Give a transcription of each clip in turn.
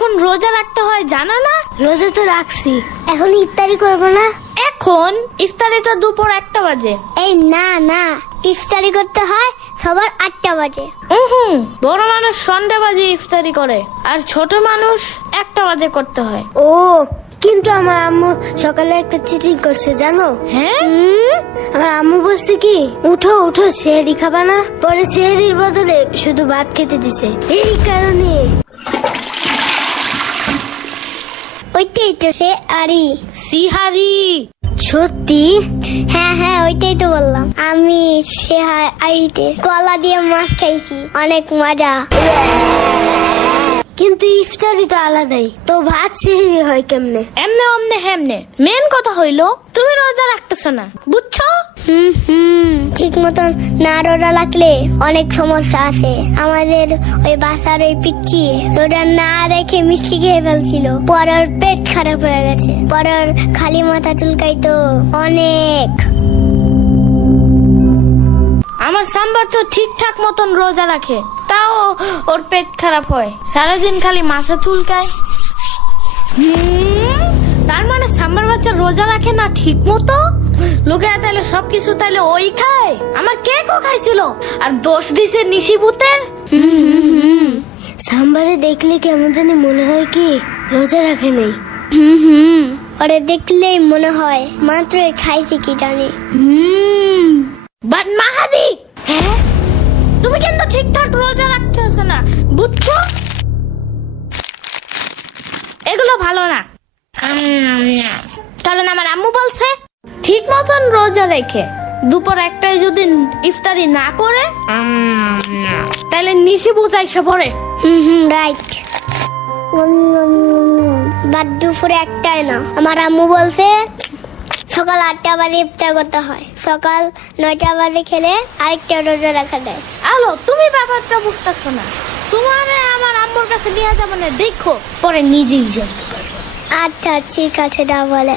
এখন রোজা রাখতে হয় জানো না? রোজা তো রাখছি, এখন ইফতারি করবো না? এখন ইফতারি তো দুপুর 1টা বাজে। এই না না, ইফতারি করতে হয় সবার 8টা বাজে। বড় মানুষ সন্ধ্যা বাজে ইফতারি করে, আর ছোট মানুষ 1টা বাজে করতে হয়। ও, কিন্তু আমার আম্মু সকালে একটা চিটিং করছে জানো? হ্যাঁ, আমার আম্মু বলছে কি, উঠো উঠো সেহরি খাবা না, পরে সেহরির বদলে শুধু ভাত খেতে দিছে। এই কারণে ওইটাই তো সিহারি। সত্যি? হ্যাঁ হ্যাঁ, ওইটাই তো বললাম। আমি সেহারিতে কলা দিয়ে মাছ খাইছি, অনেক মজা। কিন্তু ইফতারি তো আলাদাই, তো ভাত সেহরি হয় কেমনে? এমনে অমনে হেমনে। মেন কথা হইলো তুমি রোজা রাখতেছো না, বুঝছো? ঠিক মতন না রোজা রাখলে অনেক সমস্যা আছে। আমাদের ওই বাসার ওই পিচ্চি রোজা না রেখে মিষ্টি খেয়ে ফেলছিল, পরে ওর পেট খারাপ হয়ে গেছে, পরে ওর খালি মাথা চুলকাইতো অনেক। আমার সাম্বার তো ঠিকঠাক মতন রোজা রাখে, তাও ওর পেট খারাপ হয়, সারাদিন খালি মাথা চুলকায়। তার মানে সাম্বার বাচ্চা রোজা রাখে না ঠিক মতো? লোকে তাহলে সবকিছু তাহলে ওই খায়। আমার কেকও খাইছিল, আর দোষ দিছে নিশিভূতের। সাম্বারে দেখলে কেমন জানি মনে হয় কি রোজা রাখে নাই। ওরে দেখলেই মনে হয় মাত্র খাইছে কি জানি। বাট মাহাদি, হ্যাঁ তুমি কিন্তু ঠিকঠাক রোজা রাখতেছ না, বুঝছো? এগুলো ভালো না। কারণ আমার আম্মু বলছে ঠিক মতন রোজা রেখে দুপুর 1টায় যদি ইফতারি না করে তাহলে নিশিভূত এসে পড়ে। রাইট। বাট দুপুরে 1টায় না, আমার আম্মু বলছে সকাল 8টা বাজে ইফতার করতে হয়, সকাল 9টা বাজে খেলে আরেকটা রোজা রাখা যায়। আলো, তুমি ব্যাপারটা বুঝতেছো না। তোমার আমার আম্মুর কাছে নিয়ে যাবো না, দেখো পরে নিজেই জানতে পারবো। আচ্ছা ঠিক আছে, দা বলে।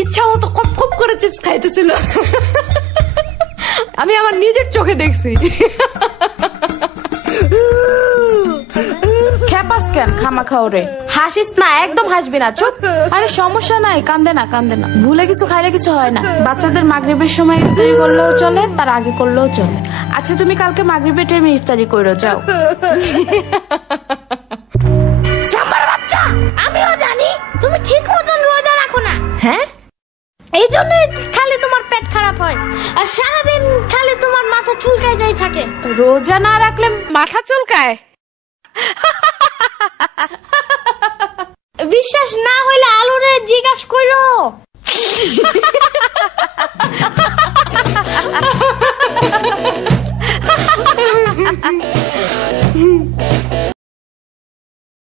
ইচ্ছা মতো কপ কপ করে চিপস খাইতেছিল, আমি আমার নিজের চোখে দেখছি। খেপাস কেন খামা খাওরে? হাসিস না, একদম হাসবি না, চুপ। আরে সমস্যা নাই, কান্দে না কান্দে না, ভুলে কিছু খাইলে কিছু হয় না। বাচ্চাদের মাগরিবের সময় ইফতারি করলেও চলে, তার আগে করলেও চলে। আচ্ছা তুমি কালকে মাগরিবের টাইমে ইফতারি কইরো, যাও। সাম্বার বাচ্চা, আমিও জানি তুমি ঠিক মতন রোজা রাখো না। হ্যাঁ, এই জন্যই খালি তোমার পেট খারাপ হয়, আর সারাদিন খালি তোমার মাথা চুলকায় যাই থাকে। রোজা না রাখলে মাথা চুলকায়? বিশ্বাস না হইলে আলুরে জিজ্ঞাসা করো।